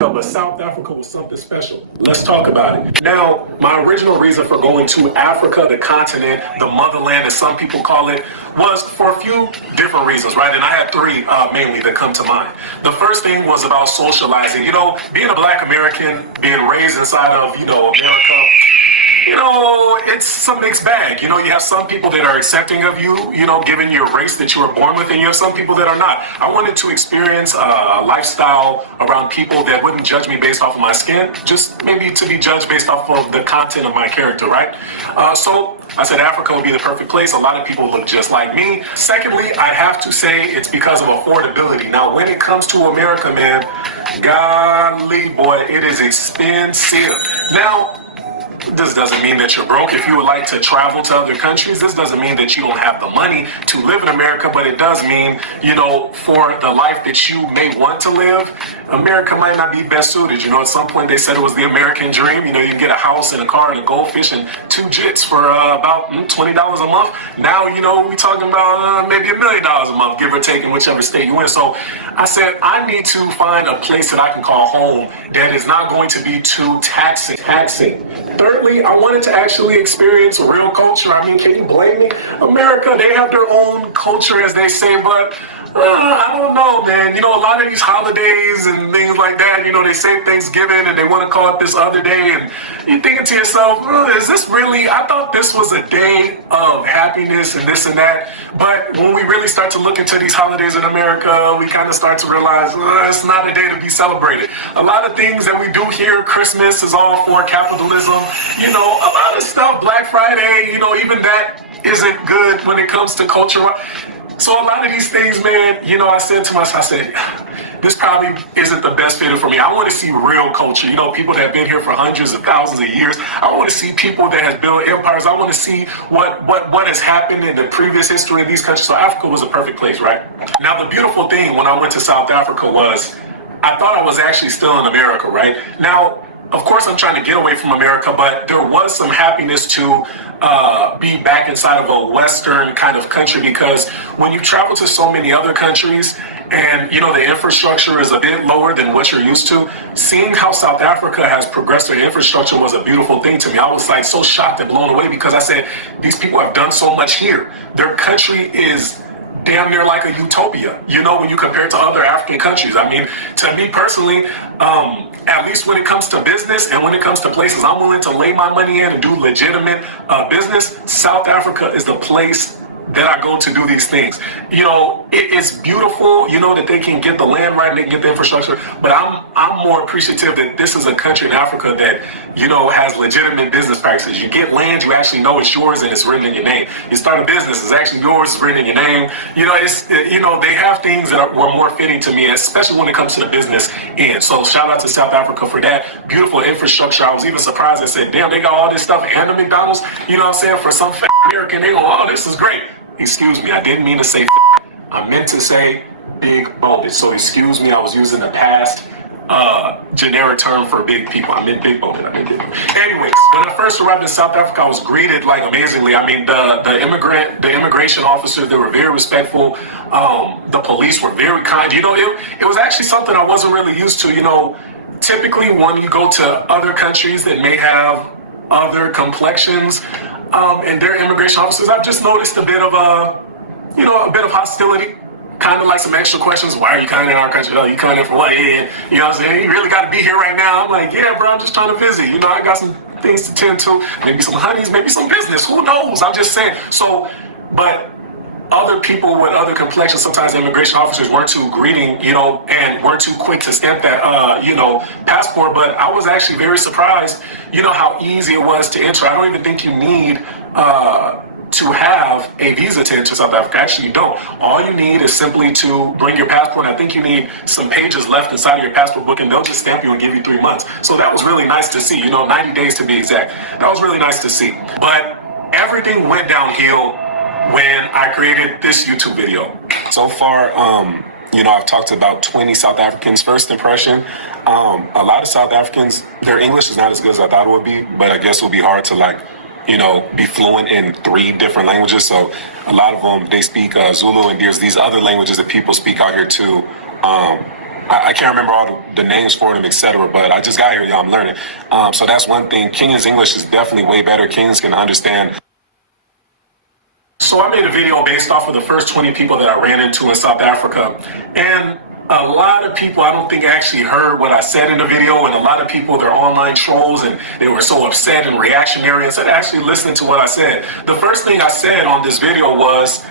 But South Africa was something special. Let's talk about it. Now, my original reason for going to Africa, the continent, the motherland, as some people call it, was for a few different reasons, right? And I had three mainly that come to mind. The first thing was about socializing. You know, being a Black American, being raised inside of, America, it's a mixed bag. You have some people that are accepting of you, given your race that you were born with, and you have some people that are not. I wanted to experience a lifestyle around people that wouldn't judge me based off of my skin, just maybe to be judged based off of the content of my character, right? So I said Africa would be the perfect place. A lot of people look just like me. Secondly, I have to say it's because of affordability. Now, when it comes to America, man, golly, boy, it is expensive. Now, this doesn't mean that you're broke. If you would like to travel to other countries, this doesn't mean that you don't have the money to live in America, but it does mean, for the life that you may want to live, America might not be best suited. At some point they said it was the American dream. You can get a house and a car and a goldfish and 2 jets for about $20 a month. Now, we talking about maybe $1 million a month, give or take, in whichever state you in. So I said, I need to find a place that I can call home that is not going to be too taxing. Thirdly, I wanted to actually experience real culture. I mean, can you blame me? America, they have their own culture, as they say, but I don't know, man. A lot of these holidays and things like that, they say Thanksgiving and they want to call it this other day, and you're thinking to yourself, is this really, I thought this was a day of happiness and this and that, but when we really start to look into these holidays in America, we kind of start to realize it's not a day to be celebrated. A lot of things that we do here, Christmas is all for capitalism, a lot of stuff, Black Friday, even that isn't good when it comes to culture. So a lot of these things, man, I said to myself, this probably isn't the best fit for me. I want to see real culture, people that have been here for hundreds of thousands of years. I want to see people that have built empires. I want to see what has happened in the previous history of these countries. So Africa was a perfect place, right? Now, the beautiful thing when I went to South Africa was I thought I was actually still in America, right? Now, of course, I'm trying to get away from America, but there was some happiness to be back inside of a Western kind of country, because when you travel to so many other countries and, the infrastructure is a bit lower than what you're used to, seeing how South Africa has progressed their infrastructure was a beautiful thing to me. I was like so shocked and blown away, because I said, these people have done so much here. Their country is damn near like a utopia, when you compare it to other African countries. I mean, to me personally, at least when it comes to business and when it comes to places I'm willing to lay my money in and do legitimate business, South Africa is the place that I go to do these things. It's beautiful, that they can get the land right and they can get the infrastructure, but I'm more appreciative that this is a country in Africa that, has legitimate business practices. You get land, you actually know it's yours and it's written in your name. You start a business, it's actually yours, it's written in your name. They have things that were more fitting to me, especially when it comes to the business end. So shout out to South Africa for that. Beautiful infrastructure. I was even surprised. I said, damn, they got all this stuff and the McDonald's, for some fat American, they go, oh, this is great. Excuse me, I didn't mean to say I meant to say big boned. So excuse me, I was using the past generic term for big people. I meant big boned. Anyways, when I first arrived in South Africa, I was greeted like amazingly. I mean, the immigration officers, they were very respectful. The police were very kind. It was actually something I wasn't really used to. Typically when you go to other countries that may have other complexions, and their immigration officers, I've just noticed a bit of a bit of hostility, kind of like some extra questions. Why are you coming in our country? Oh, you coming in for what? What I'm saying? You really got to be here right now. I'm like, yeah, bro, I'm just trying to visit. I got some things to tend to, maybe some honeys, maybe some business. Who knows? I'm just saying. So, but other people with other complexions, sometimes immigration officers weren't too greeting, and weren't too quick to stamp that, passport. But I was actually very surprised, how easy it was to enter. I don't even think you need to have a visa to enter South Africa. Actually, you don't. All you need is simply to bring your passport. I think you need some pages left inside of your passport book, and they'll just stamp you and give you 3 months. So that was really nice to see, 90 days to be exact. That was really nice to see. But everything went downhill when I created this YouTube video. So far, I've talked to about 20 South Africans. First impression, a lot of South Africans, their English is not as good as I thought it would be, but I guess it would be hard to be fluent in 3 different languages. So a lot of them, they speak Zulu, and there's these other languages that people speak out here too. I can't remember all the names for them, etc. But I just got here, y'all. I'm learning. So that's one thing. Kenyan's English is definitely way better. Kenyans can understand. So I made a video based off of the first 20 people that I ran into in South Africa. And a lot of people, I don't think, actually heard what I said in the video. And a lot of people, they're online trolls, and they were so upset and reactionary instead of actually listening to what I said. The first thing I said on this video was,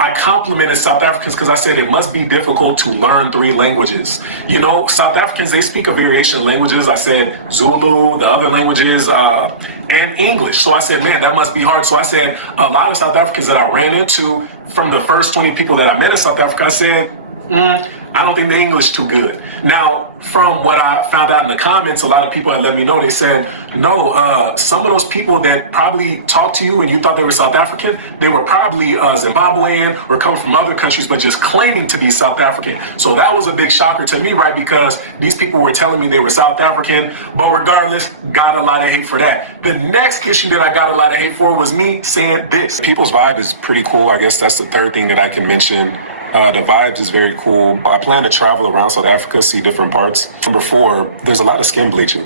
I complimented South Africans because I said it must be difficult to learn 3 languages. You know, South Africans, they speak a variation of languages. I said Zulu, the other languages, and English. So I said, man, that must be hard. So I said, a lot of South Africans that I ran into from the first 20 people that I met in South Africa, I said, I don't think the English too good. Now, from what I found out in the comments, a lot of people had let me know, they said, no, some of those people that probably talked to you and you thought they were South African, they were probably Zimbabwean or coming from other countries, but just claiming to be South African. So that was a big shocker to me, right? Because these people were telling me they were South African, but regardless, got a lot of hate for that. The next issue that I got a lot of hate for was me saying this. People's vibe is pretty cool. I guess that's the third thing that I can mention. The vibes is very cool. I plan to travel around South Africa, see different parts. Number 4, there's a lot of skin bleaching.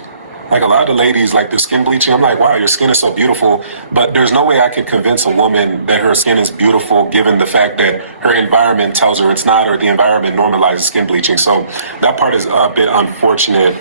Like a lot of ladies like the skin bleaching. I'm like, wow, your skin is so beautiful. But there's no way I could convince a woman that her skin is beautiful given the fact that her environment tells her it's not, or the environment normalizes skin bleaching. So that part is a bit unfortunate.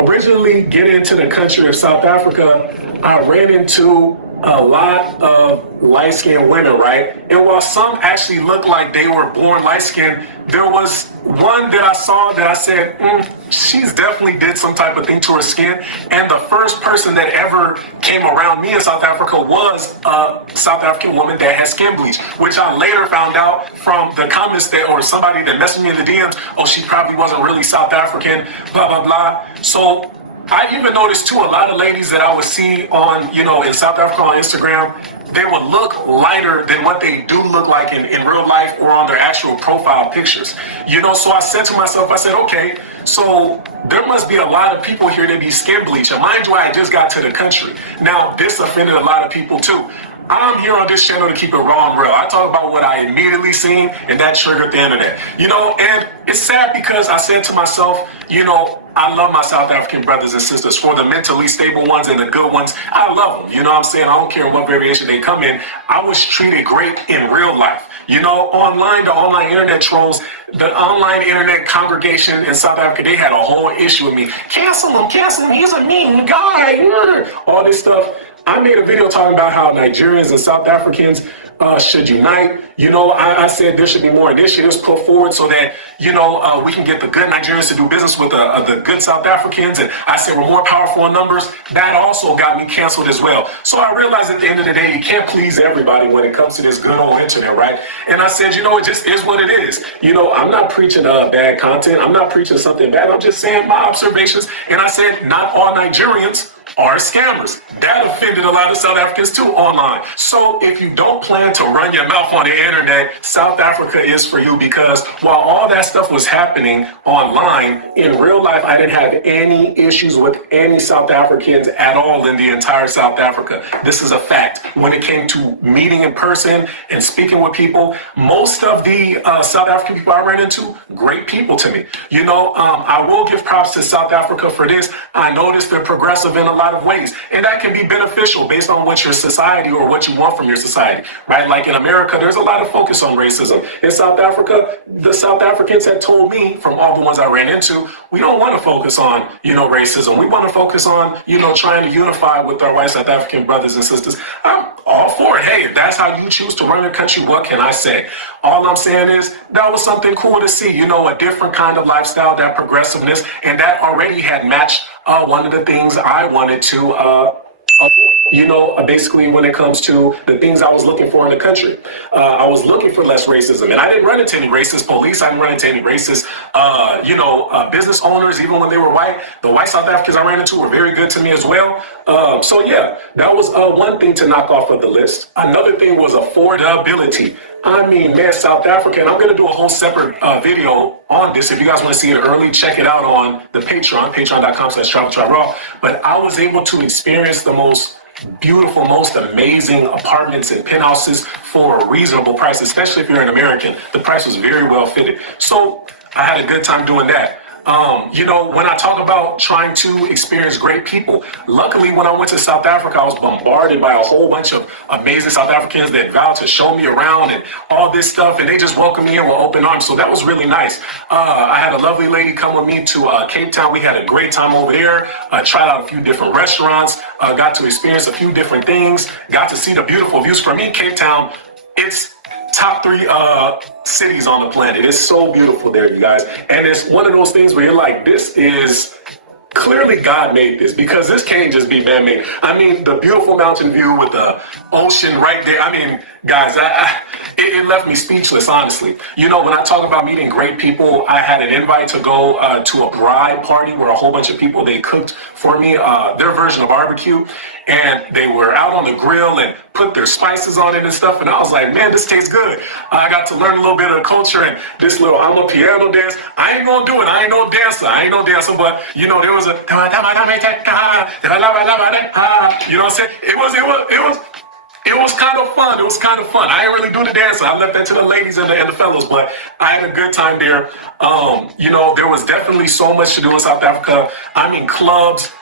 Originally getting into the country of South Africa, I ran into a lot of light-skinned women, right? And while some actually looked like they were born light-skinned, there was one that I saw that I said, she's definitely did some type of thing to her skin. And the first person that ever came around me in South Africa was a South African woman that had skin bleach, which I later found out from the comments that, or somebody that messaged me in the DMs, oh, she probably wasn't really South African, blah, blah, blah. So I even noticed too, a lot of ladies that I would see on, in South Africa on Instagram, they would look lighter than what they do look like in real life or on their actual profile pictures. So I said to myself, I said, okay, so there must be a lot of people here that be skin bleach. And mind you, I just got to the country. Now, this offended a lot of people too. I'm here on this channel to keep it raw and real. I talk about what I immediately seen, and that triggered the internet. And it's sad because I said to myself, I love my South African brothers and sisters. For the mentally stable ones and the good ones, I love them. You know what I'm saying? I don't care what variation they come in. I was treated great in real life. Online, the online internet trolls, the online internet congregation in South Africa, they had a whole issue with me. Cancel him, he's a mean guy. All this stuff. I made a video talking about how Nigerians and South Africans should unite. I said there should be more initiatives put forward so that, we can get the good Nigerians to do business with the good South Africans. And I said we're more powerful in numbers. That also got me canceled as well. So I realized at the end of the day, you can't please everybody when it comes to this good old internet, right? And I said, it just is what it is. I'm not preaching bad content. I'm not preaching something bad. I'm just saying my observations. And I said, not all Nigerians are scammers. That offended a lot of South Africans too online. So if you don't plan to run your mouth on the internet, South Africa is for you, because while all that stuff was happening online, in real life, I didn't have any issues with any South Africans at all in the entire South Africa. This is a fact. When it came to meeting in person and speaking with people, most of the South African people I ran into, great people to me. I will give props to South Africa for this. I noticed they're progressive in a lot of ways, and that can be beneficial based on what your society or what you want from your society, right? Like in America, there's a lot of focus on racism. In South Africa, the South Africans had told me, from all the ones I ran into, we don't want to focus on, racism. We want to focus on, trying to unify with our white South African brothers and sisters. I'm all for it. Hey, if that's how you choose to run your country, what can I say? All I'm saying is that was something cool to see, a different kind of lifestyle, that progressiveness, and that already had matched one of the things I wanted to avoid, basically when it comes to the things I was looking for in the country. I was looking for less racism, and I didn't run into any racist police. I didn't run into any racist, business owners, even when they were white. The white South Africans I ran into were very good to me as well. So yeah, that was one thing to knock off of the list. Another thing was affordability. Man, South Africa, and I'm going to do a whole separate video on this. If you guys want to see it early, check it out on the Patreon, patreon.com/travel. But I was able to experience the most beautiful, most amazing apartments and penthouses for a reasonable price, especially if you're an American. The price was very well fitted. So I had a good time doing that. When I talk about trying to experience great people, luckily when I went to South Africa, I was bombarded by a whole bunch of amazing South Africans that vowed to show me around and all this stuff, and they just welcomed me in with open arms. So that was really nice. I had a lovely lady come with me to Cape Town. We had a great time over there. Tried out a few different restaurants, got to experience a few different things, got to see the beautiful views. For me, Cape Town, it's top 3 cities on the planet. It's so beautiful there, you guys. And it's one of those things where you're like, this is clearly God made this, because this can't just be man-made. I mean, the beautiful mountain view with the ocean right there. I mean, guys, it left me speechless, honestly. When I talk about meeting great people, I had an invite to go to a bride party where a whole bunch of people, they cooked for me their version of barbecue, and they were out on the grill and put their spices on it and stuff. And I was like, man, this tastes good. I got to learn a little bit of the culture and this little, I'm a piano dance. I ain't gonna do it. I ain't no dancer. But there was a, you know what I'm saying? It was kind of fun. It was kind of fun. I didn't really do the dance. I left that to the ladies and the fellows, but I had a good time there. There was definitely so much to do in South Africa. I mean, clubs,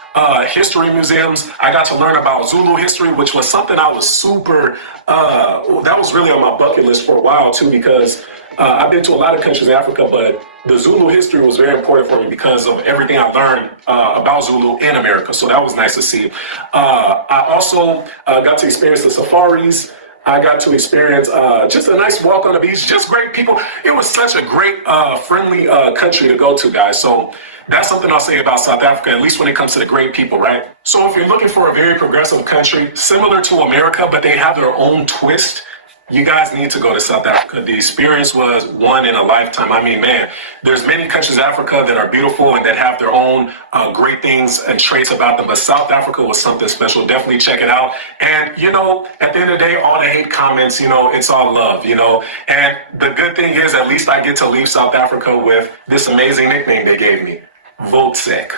history museums. I got to learn about Zulu history, which was something I was that was really on my bucket list for a while too, because I've been to a lot of countries in Africa, but the Zulu history was very important for me because of everything I learned about Zulu in America. So that was nice to see. I also got to experience the safaris. I got to experience just a nice walk on the beach, just great people. It was such a great, friendly country to go to, guys. So that's something I'll say about South Africa, at least when it comes to the great people, right? So if you're looking for a very progressive country, similar to America, but they have their own twist, you guys need to go to South Africa. The experience was one in a lifetime. I mean, man, there's many countries in Africa that are beautiful and that have their own great things and traits about them. But South Africa was something special. Definitely check it out. And, at the end of the day, all the hate comments, it's all love, And the good thing is, at least I get to leave South Africa with this amazing nickname they gave me, Vote Sick.